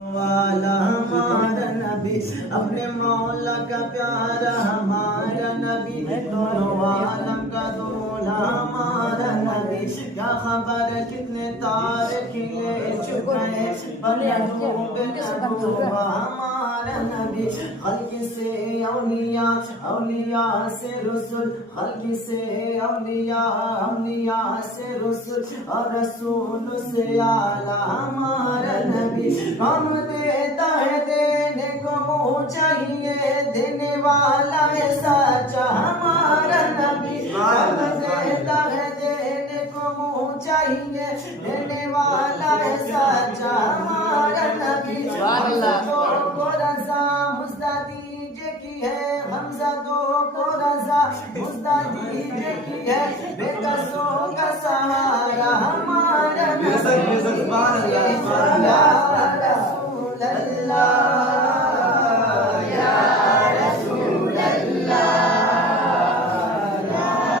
والا ہمارا نبی، اپنے مولا کا پیارا ہمارا نبی، دونوں عالم کا دولا ہمارا نبی۔ کیا خبر کتنے تارے کھلے چکے ہیں، پر محبوب محبوبہ ہمارا نبی۔ خلق سے اولیاء، اولیاء سے رسول، خلق سے اولیاء، اولیاء سے رسول، اور رسول سے اعلیٰ ہمارا نبی۔ ہم دیتا ہے دینے کو منہ چاہیے، دینے والا ہے سچا ہمارا نبی۔ ہم دیتا ہے دینے کو منہ چاہیے، دینے والا ہے سچا ہمارا نبی۔ حمزہ کو رضا مزدہ دیجے کی ہے، حمزہ کو رضا مزدہ دیجے کی ہے، بے کسوں کا سہارا ہمارا نبی۔